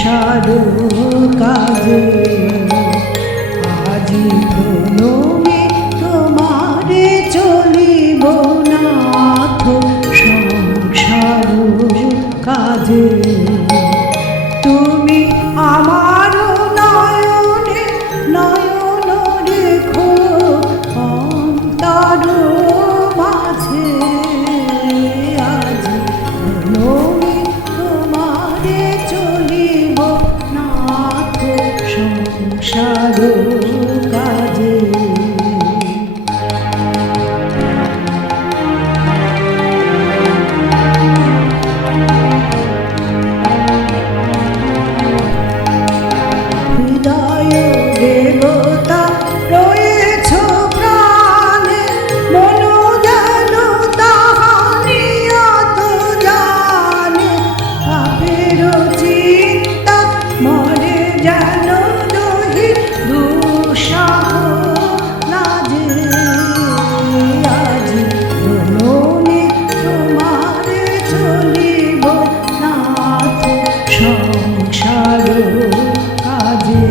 সংসার কাজে আজি প্রণমে তোমারে চলিব নাথ সংসার কাজে তুমি আমার নয়নে নয়ন রেখো অন্তর মাঝে আজি প্রণমে তোমারে চলিব নাথ সংসার কাজে হৃদয় দেবতা রয়েছ প্রাণে মন যেন তাহা নিয়ত জানে পাপের চিন্তা মরে যেন দহি দুঃসাহ লাজে আজি প্রণমে তোমারে চলিব নাথ সংসার কাজে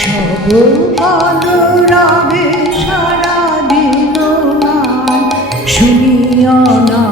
সব অনুরাগে সারা দিন শুনিও না